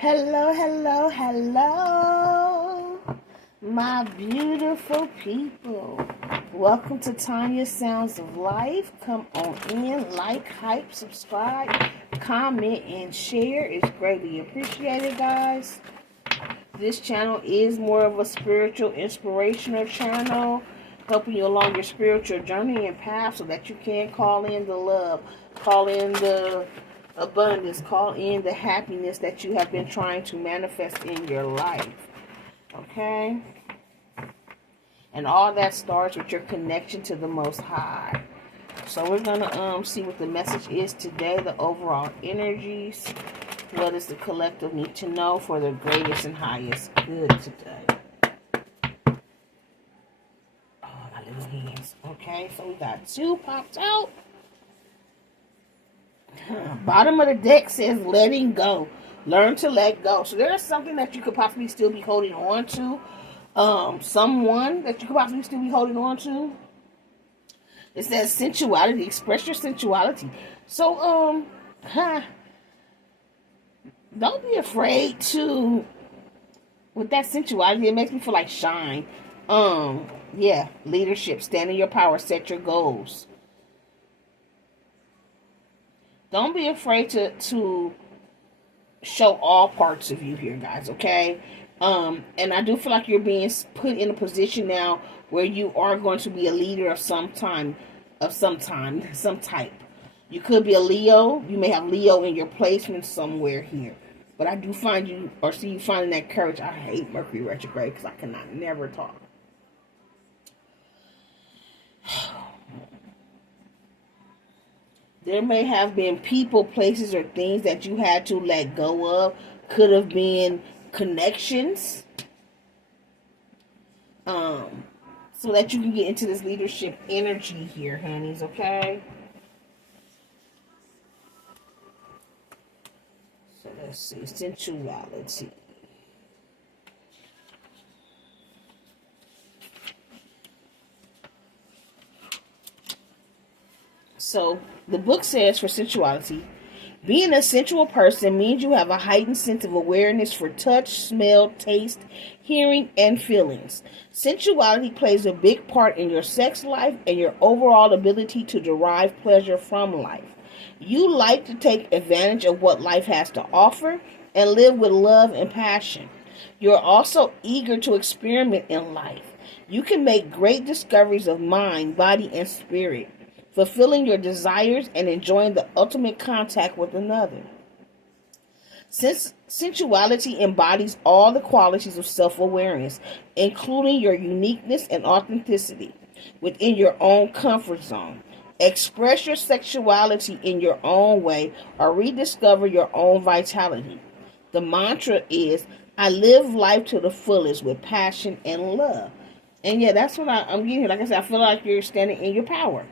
Hello, hello, hello, my beautiful people. Welcome to Tanya's Sounds of Life. Come on in, like, hype, subscribe, comment, and share. It's greatly appreciated, guys. This channel is more of a spiritual, inspirational channel, helping you along your spiritual journey and path so that you can call in the love, call in the abundance, call in the happiness that you have been trying to manifest in your life. Okay? And all that starts with your connection to the Most High. So we're going to see what the message is today, the overall energies. What does the collective need to know for the greatest and highest good today? Oh, my little hands. Okay, so we got two popped out. Bottom of the deck says letting go. Learn to let go. So there's something that you could possibly still be holding on to. Someone that you could possibly still be holding on to. It says sensuality. Express your sensuality. So, don't be afraid to, with that sensuality, it makes me feel like shine. Yeah, leadership, stand in your power, set your goals. Don't be afraid to show all parts of you here, guys, okay? And I do feel like you're being put in a position now where you are going to be a leader of some type. You could be a Leo. You may have Leo in your placement somewhere here. But I do find you, or see you finding that courage. I hate Mercury retrograde because I cannot never talk. There may have been people, places, or things that you had to let go of. Could have been connections. So that you can get into this leadership energy here, honeys, okay? So let's see, sensuality. So the book says for sensuality, being a sensual person means you have a heightened sense of awareness for touch, smell, taste, hearing, and feelings. Sensuality plays a big part in your sex life and your overall ability to derive pleasure from life. You like to take advantage of what life has to offer and live with love and passion. You're also eager to experiment in life. You can make great discoveries of mind, body, and spirit, fulfilling your desires and enjoying the ultimate contact with another. Since sensuality embodies all the qualities of self-awareness, including your uniqueness and authenticity within your own comfort zone. Express your sexuality in your own way or rediscover your own vitality. The mantra is, I live life to the fullest with passion and love. And yeah, that's what I'm getting here. Like I said, I feel like you're standing in your power.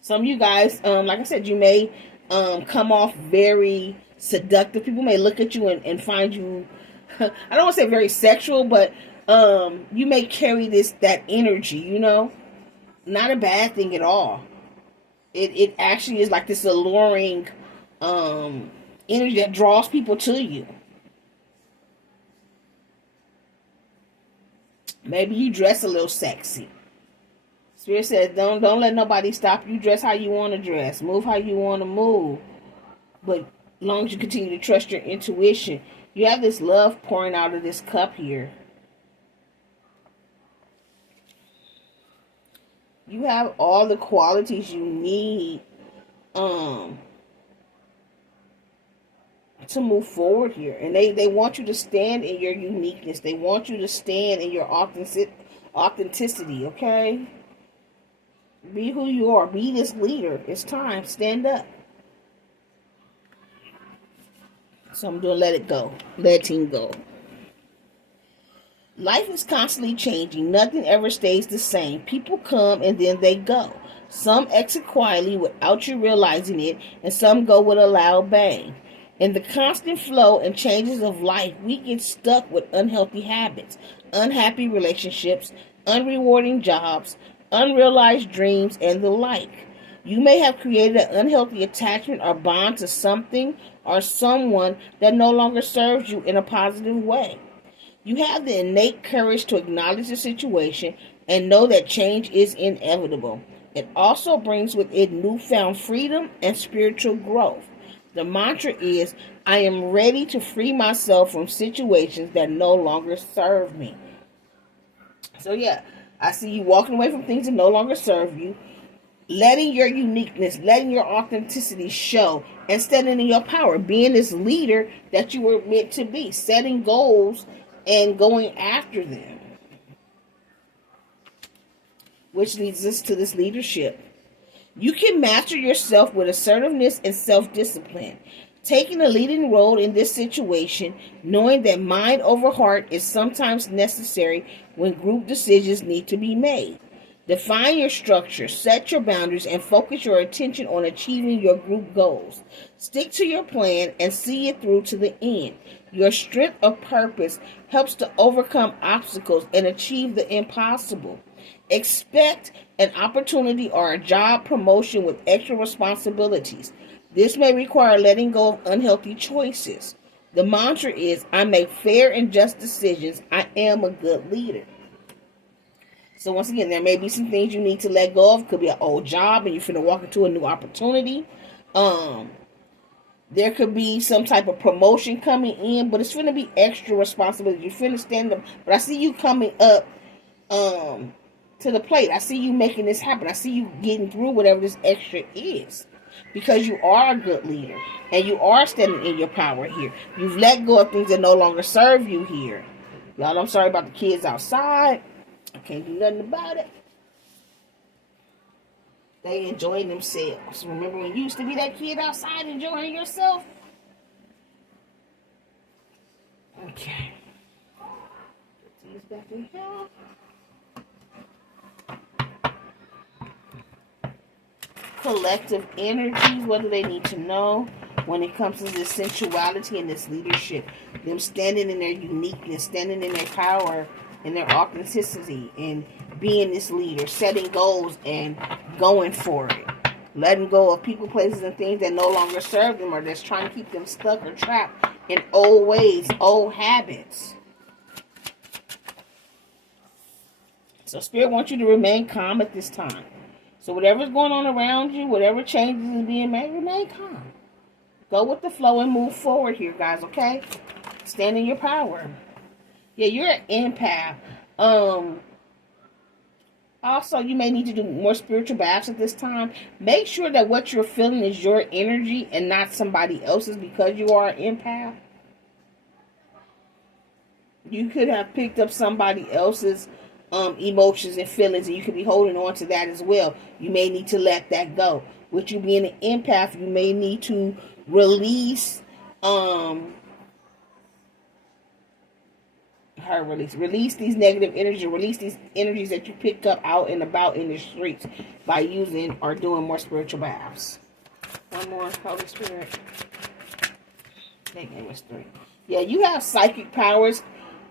Some of you guys, like I said, you may come off very seductive. People may look at you and find you, I don't want to say very sexual, but you may carry that energy, you know. Not a bad thing at all. It actually is like this alluring energy that draws people to you. Maybe you dress a little sexy. Spirit says, don't let nobody stop you. Dress how you want to dress. Move how you want to move. But as long as you continue to trust your intuition, you have this love pouring out of this cup here. You have all the qualities you need to move forward here. And they want you to stand in your uniqueness. They want you to stand in your authenticity, okay? Be who you are. Be this leader. It's time. Stand up. So I'm doing let it go. Letting go. Life is constantly changing. Nothing ever stays the same. People come and then they go. Some exit quietly without you realizing it, and some go with a loud bang. In the constant flow and changes of life, we get stuck with unhealthy habits, unhappy relationships, unrewarding jobs, unrealized dreams, and the like. You may have created an unhealthy attachment or bond to something or someone that no longer serves you in a positive way. You have the innate courage to acknowledge the situation and know that change is inevitable. It also brings with it newfound freedom and spiritual growth. The mantra is, I am ready to free myself from situations that no longer serve me. So yeah, I see you walking away from things that no longer serve you, letting your uniqueness, letting your authenticity show, and standing in your power, being this leader that you were meant to be, setting goals and going after them. Which leads us to this leadership. You can master yourself with assertiveness and self-discipline. Taking a leading role in this situation, knowing that mind over heart is sometimes necessary when group decisions need to be made. Define your structure, set your boundaries, and focus your attention on achieving your group goals. Stick to your plan and see it through to the end. Your strength of purpose helps to overcome obstacles and achieve the impossible. Expect an opportunity or a job promotion with extra responsibilities. This may require letting go of unhealthy choices. The mantra is, I make fair and just decisions. I am a good leader. So once again, there may be some things you need to let go of. Could be an old job and you're finna walk into a new opportunity. There could be some type of promotion coming in, but it's finna be extra responsibility. You're finna stand up. But I see you coming up to the plate. I see you making this happen. I see you getting through whatever this extra is. Because you are a good leader. And you are standing in your power here. You've let go of things that no longer serve you here. Y'all, I'm sorry about the kids outside. I can't do nothing about it. They enjoying themselves. Remember when you used to be that kid outside enjoying yourself? Okay. Put these back in here. Collective energies, what do they need to know when it comes to this sensuality and this leadership? Them standing in their uniqueness, standing in their power and their authenticity, and being this leader, setting goals and going for it. Letting go of people, places, and things that no longer serve them or that's trying to keep them stuck or trapped in old ways, old habits. So Spirit wants you to remain calm at this time. So whatever's going on around you, whatever changes is being made, remain calm. Go with the flow and move forward here, guys, okay? Stand in your power. Yeah, you're an empath. Also, you may need to do more spiritual baths at this time. Make sure that what you're feeling is your energy and not somebody else's, because you are an empath. You could have picked up somebody else's emotions and feelings, and you could be holding on to that as well. You may need to let that go. With you being an empath, you may need to release release these negative energies, release these energies that you picked up out and about in the streets by using or doing more spiritual baths. One more, Holy Spirit. That game was 3. Yeah, you have psychic powers.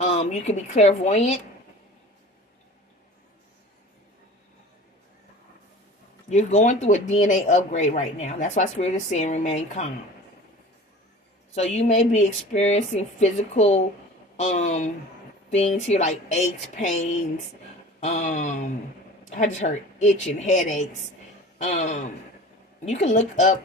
You can be clairvoyant. You're going through a DNA upgrade right now. That's why Spirit is saying remain calm. So you may be experiencing physical things here like aches, pains. I just heard itching, headaches. You can look up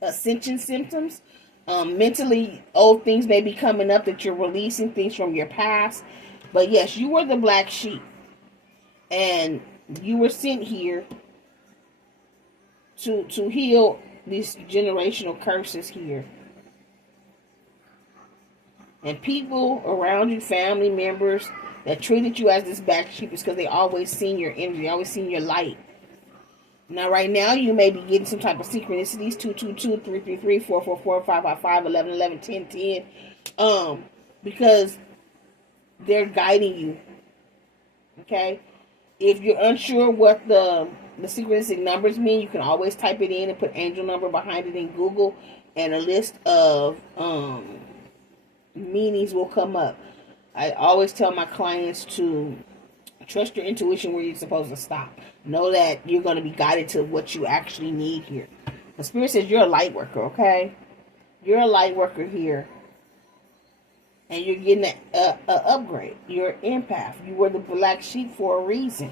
ascension symptoms. Mentally, old things may be coming up that you're releasing, things from your past. But yes, you were the black sheep. And you were sent here to heal these generational curses here. And people around you, family members that treated you as this black sheep, is because they always seen your energy, always seen your light. Now, right now, you may be getting some type of synchronicities, 222, 333, 444, 555, 1111, 1010, because they're guiding you. Okay? If you're unsure what the synchronistic numbers mean, you can always type it in and put angel number behind it in Google, and a list of meanings will come up. I always tell my clients to trust your intuition where you're supposed to stop. Know that you're going to be guided to what you actually need here. The Spirit says you're a light worker, okay? You're a light worker here. And you're getting an upgrade. You're an empath. You were the black sheep for a reason.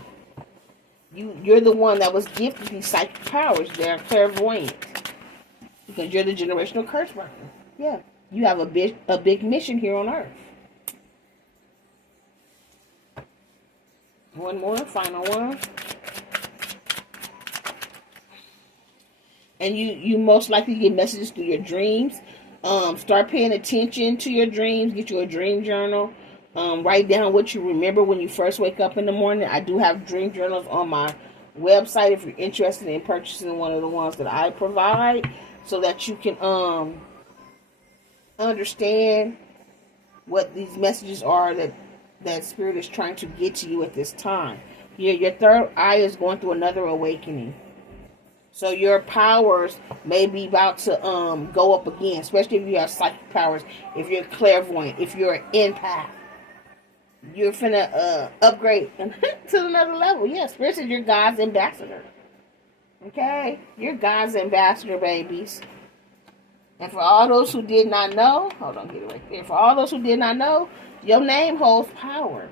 You're the one that was gifted these psychic powers. They're clairvoyant. Because you're the generational curse worker. Yeah. You have a big mission here on Earth. One more, final one. And you most likely get messages through your dreams. Start paying attention to your dreams. Get you a dream journal. Write down what you remember when you first wake up in the morning. I do have dream journals on my website if you're interested in purchasing one of the ones that I provide, so that you can understand what these messages are that Spirit is trying to get to you at this time. Your third eye is going through another awakening. So your powers may be about to go up again, especially if you have psychic powers, if you're clairvoyant, if you're an empath. You're finna upgrade to another level. Yes, Spirit says you're God's ambassador. Okay? You're God's ambassador, babies. And for all those who did not know, hold on, get it right there. For all those who did not know, your name holds power.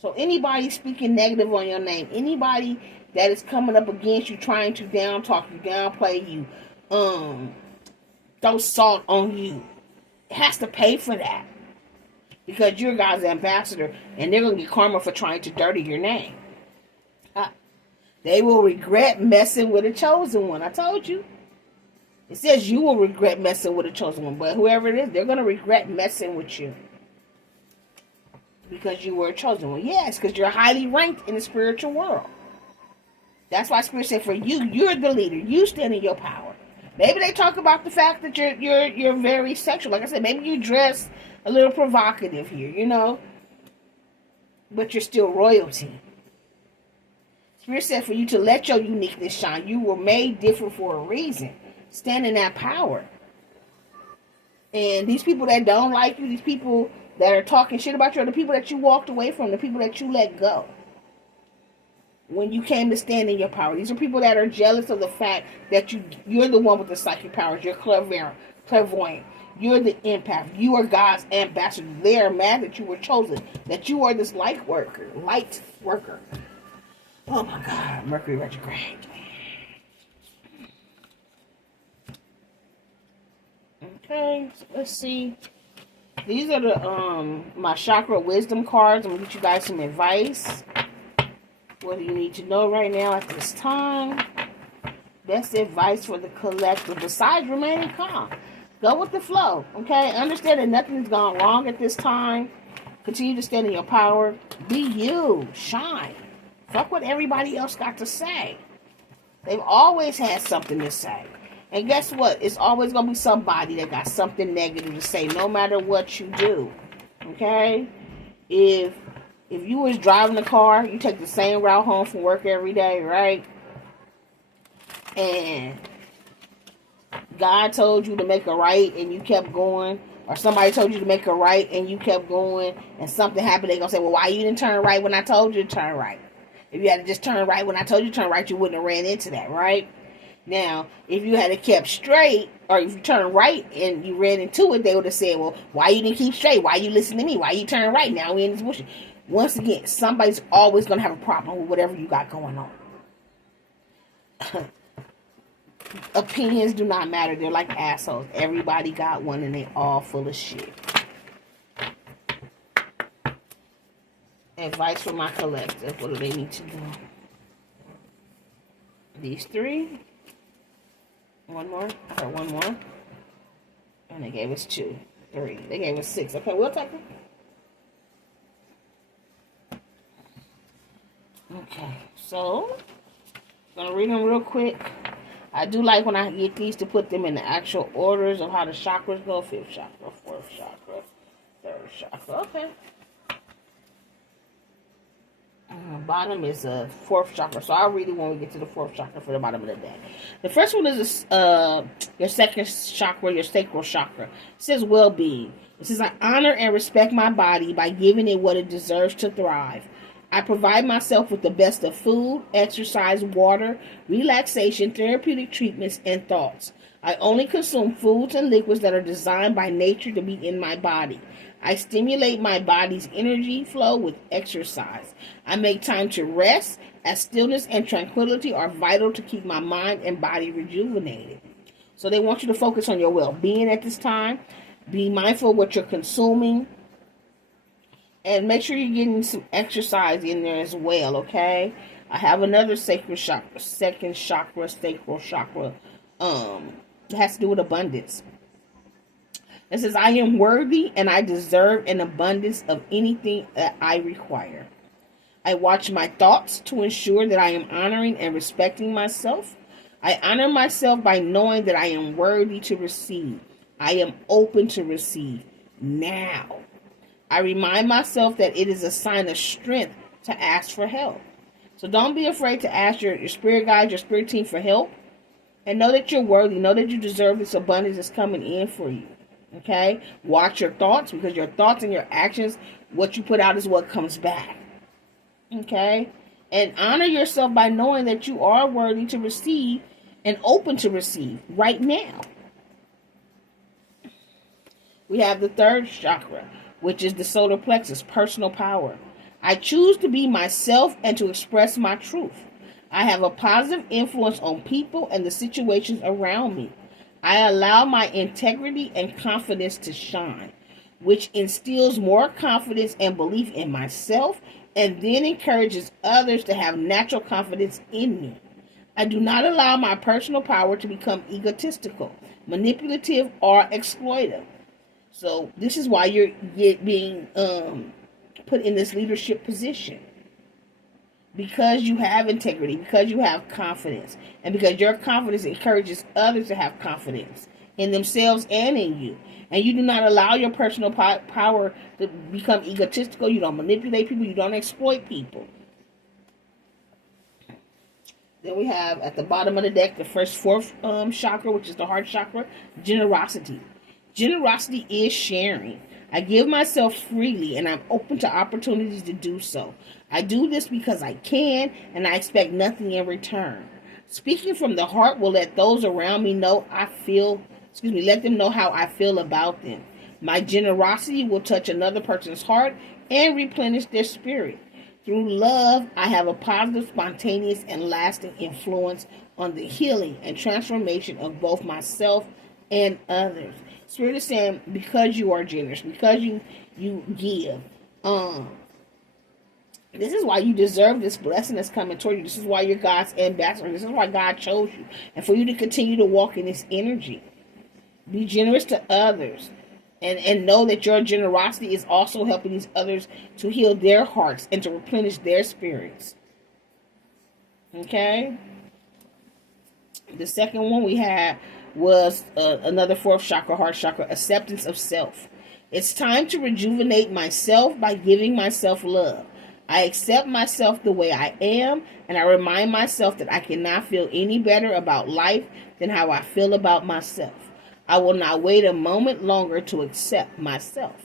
So anybody speaking negative on your name, anybody that is coming up against you, trying to down talk you, downplay you, throw salt on you, has to pay for that. Because you're God's ambassador, and they're going to get karma for trying to dirty your name. They will regret messing with a chosen one. I told you. It says you will regret messing with a chosen one, but whoever it is, they're going to regret messing with you. Because you were a chosen one. Yes, because you're highly ranked in the spiritual world. That's why Spirit said for you, you're the leader. You stand in your power. Maybe they talk about the fact that you're very sexual. Like I said, maybe you dress a little provocative here, you know. But you're still royalty. Spirit said for you to let your uniqueness shine. You were made different for a reason. Stand in that power. And these people that don't like you, these people that are talking shit about you, are the people that you walked away from, the people that you let go when you came to stand in your power. These are people that are jealous of the fact that you're the one with the psychic powers. You're clairvoyant. You're the empath. You are God's ambassador. They are mad that you were chosen, that you are this light worker. Oh my God, Mercury retrograde. Okay, so let's see. These are the my chakra wisdom cards. I'm gonna get you guys some advice. What do you need to know right now at this time? Best advice for the collective besides remaining calm. Go with the flow, okay? Understand that nothing's gone wrong at this time. Continue to stand in your power. Be you. Shine. Fuck what everybody else got to say. They've always had something to say. And guess what? It's always going to be somebody that got something negative to say, no matter what you do. Okay? If you was driving a car, you take the same route home from work every day, right? And God told you to make a right and you kept going, or somebody told you to make a right and you kept going, and something happened, they're going to say, well, why you didn't turn right when I told you to turn right? If you had to just turn right when I told you to turn right, you wouldn't have ran into that, right? Now, if you had kept straight, or if you turned right and you ran into it, they would have said, well, why you didn't keep straight? Why you listen to me? Why you turn right? Now we in this bullshit. Once again, somebody's always going to have a problem with whatever you got going on. Opinions do not matter. They're like assholes. Everybody got one and they all full of shit. Advice from my collective. What do they need to do? These three. One more. I heard one more. And they gave us 2. 3. They gave us 6. Okay, we'll take them. Okay, so I'm going to read them real quick. I do like when I get these to put them in the actual orders of how the chakras go. 5th chakra, 4th chakra, 3rd chakra. Okay. Bottom is a 4th chakra. So I'll read it when we get to the 4th chakra for the bottom of the deck. The first one is your 2nd chakra, your sacral chakra. It says well-being. It says, I honor and respect my body by giving it what it deserves to thrive. I provide myself with the best of food, exercise, water, relaxation, therapeutic treatments, and thoughts. I only consume foods and liquids that are designed by nature to be in my body. I stimulate my body's energy flow with exercise. I make time to rest, as stillness and tranquility are vital to keep my mind and body rejuvenated. So they want you to focus on your well-being at this time. Be mindful of what you're consuming. And make sure you're getting some exercise in there as well, okay? I have another sacral chakra, second chakra, sacral chakra. It has to do with abundance. It says, I am worthy and I deserve an abundance of anything that I require. I watch my thoughts to ensure that I am honoring and respecting myself. I honor myself by knowing that I am worthy to receive. I am open to receive now. I remind myself that it is a sign of strength to ask for help. So don't be afraid to ask your spirit guide, your spirit team for help. And know that you're worthy. Know that you deserve this abundance that's coming in for you. Okay? Watch your thoughts, because your thoughts and your actions, what you put out is what comes back. Okay? And honor yourself by knowing that you are worthy to receive and open to receive right now. We have the third chakra, which is the solar plexus, personal power. I choose to be myself and to express my truth. I have a positive influence on people and the situations around me. I allow my integrity and confidence to shine, which instills more confidence and belief in myself and then encourages others to have natural confidence in me. I do not allow my personal power to become egotistical, manipulative, or exploitive. So this is why you're being put in this leadership position. Because you have integrity, because you have confidence, and because your confidence encourages others to have confidence in themselves and in you. And you do not allow your personal power to become egotistical. You don't manipulate people. You don't exploit people. Then we have at the bottom of the deck, the fourth chakra, which is the heart chakra, generosity. Generosity is sharing. I give myself freely and I'm open to opportunities to do so. I do this because I can and I expect nothing in return. Speaking from the heart will let those around me know let them know how I feel about them. My generosity will touch another person's heart and replenish their spirit. Through love, I have a positive, spontaneous, and lasting influence on the healing and transformation of both myself and others. Spirit is saying, because you are generous, because you give, this is why you deserve this blessing that's coming toward you. This is why you're God's ambassador. This is why God chose you. And for you to continue to walk in this energy. Be generous to others. And know that your generosity is also helping these others to heal their hearts and to replenish their spirits. Okay? The second one we had was another fourth chakra, heart chakra, acceptance of self. It's time to rejuvenate myself by giving myself love. I accept myself the way I am, and I remind myself that I cannot feel any better about life than how I feel about myself. I will not wait a moment longer to accept myself.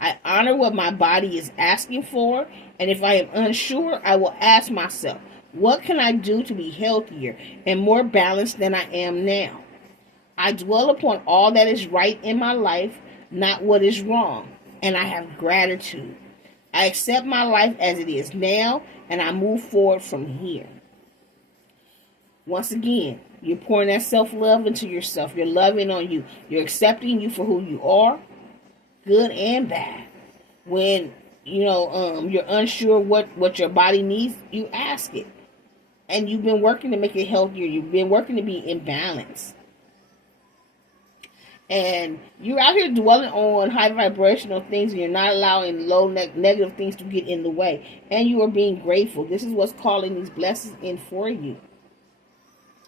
I honor what my body is asking for, and if I am unsure, I will ask myself, what can I do to be healthier and more balanced than I am now? I dwell upon all that is right in my life, not what is wrong, and I have gratitude. I accept my life as it is now, and I move forward from here. Once again, you're pouring that self-love into yourself. You're loving on you. You're accepting you for who you are, good and bad. When, you're unsure what your body needs, you ask it. And you've been working to make it healthier. You've been working to be in balance. And you're out here dwelling on high vibrational things, and you're not allowing low negative things to get in the way. And you are being grateful. This is what's calling these blessings in for you.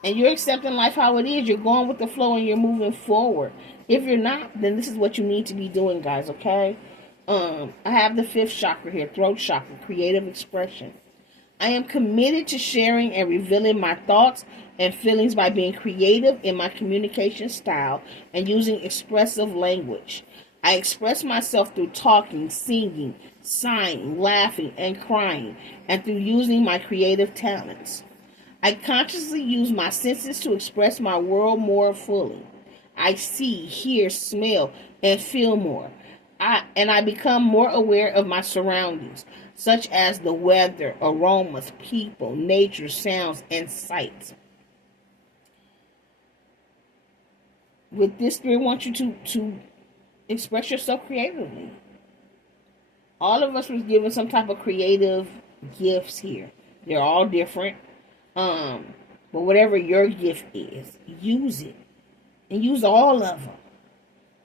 And you're accepting life how it is. You're going with the flow and you're moving forward. If you're not, then this is what you need to be doing, guys, okay? I have the fifth chakra here, throat chakra, creative expression. I am committed to sharing and revealing my thoughts and feelings by being creative in my communication style and using expressive language. I express myself through talking, singing, sighing, laughing, and crying, and through using my creative talents. I consciously use my senses to express my world more fully. I see, hear, smell, and feel more. I become more aware of my surroundings, such as the weather, aromas, people, nature, sounds, and sights. With this theory, I want you to express yourself creatively. All of us was given some type of creative gifts here. They're all different. But whatever your gift is, use it. And use all of them.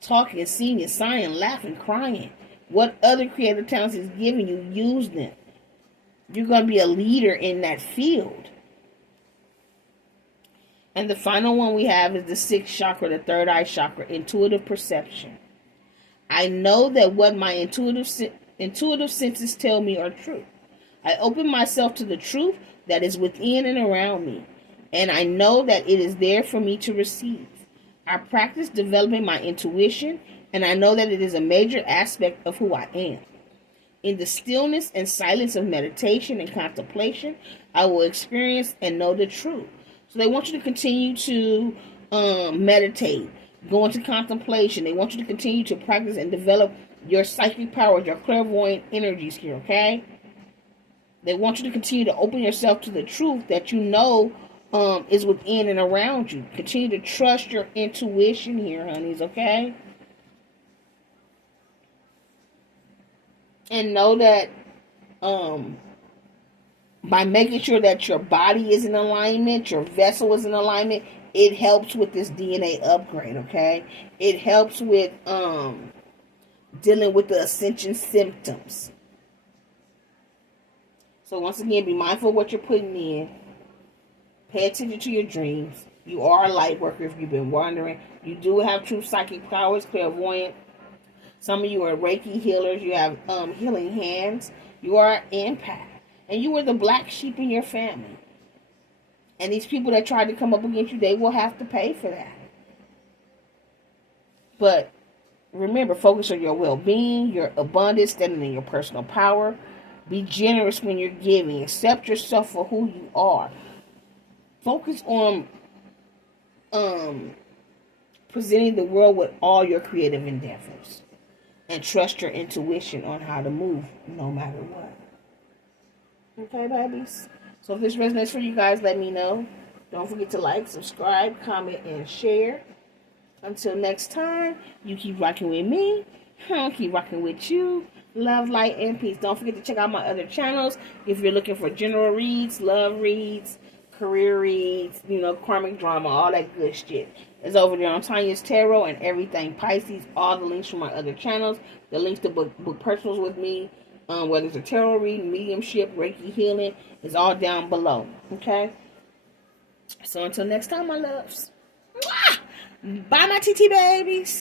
Talking, singing, sighing, laughing, crying. What other creative talents is giving you, use them. You're going to be a leader in that field. And the final one we have is the sixth chakra, the third eye chakra, intuitive perception. I know that what my intuitive senses tell me are true. I open myself to the truth that is within and around me, and I know that it is there for me to receive. I practice developing my intuition, and I know that it is a major aspect of who I am. In the stillness and silence of meditation and contemplation, I will experience and know the truth. So they want you to continue to meditate, go into contemplation. They want you to continue to practice and develop your psychic powers, your clairvoyant energies here, okay? They want you to continue to open yourself to the truth that you know is within and around you. Continue to trust your intuition here, honeys, okay? And know that by making sure that your body is in alignment, your vessel is in alignment, it helps with this DNA upgrade, okay? It helps with dealing with the ascension symptoms. So once again, be mindful of what you're putting in. Pay attention to your dreams. You are a light worker if you've been wondering. You do have true psychic powers, clairvoyant. Some of you are Reiki healers. You have healing hands. You are an empath. And you are the black sheep in your family. And these people that tried to come up against you, they will have to pay for that. But remember, focus on your well-being, your abundance, standing in your personal power. Be generous when you're giving. Accept yourself for who you are. Focus on presenting the world with all your creative endeavors. And trust your intuition on how to move no matter what. Okay, babies? So if this resonates for you guys, let me know. Don't forget to like, subscribe, comment, and share. Until next time, you keep rocking with me. I'll keep rocking with you. Love, light, and peace. Don't forget to check out my other channels. If you're looking for general reads, love reads, career reads, karmic drama, all that good shit. It's over there on Tanya's Tarot and Everything Pisces. All the links from my other channels. The links to book personals with me. Whether it's a tarot reading, mediumship, Reiki healing, is all down below. Okay? So until next time, my loves. Mwah! Bye, my TT babies.